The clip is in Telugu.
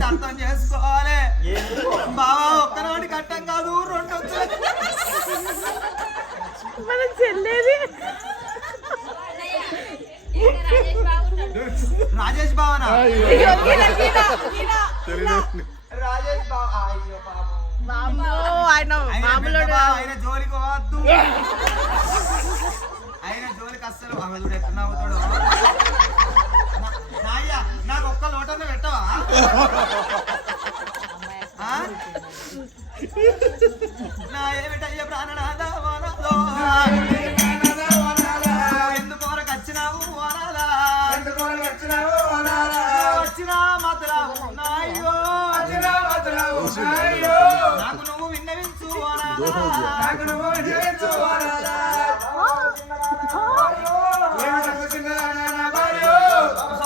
పాయింట్ అర్థం చేసుకోవాలి బావా. ఒక్కనాటి కట్టం కాదు, 2 వచ్చులు. మనం చెల్లేది రాజేష్ బావనా? రాజేష్ బావ. అయ్యో పాపం, ఆయన జోలికి పోవద్దు, ఆయన జోలికి అస్సలు భగదుడు ఎట్లా అవుతాడు. నాయ్యా నాకు ఒక్క లోటన్న పెట్టవా? నా ఏమిటయ్య ప్రాణనాథ వనాలో, ఎందుకోరకు వచ్చినావు వనాలా, వచ్చినా మాత్రావు నాయ్యో, నాకు నువ్వు విన్నవించు వనాలా.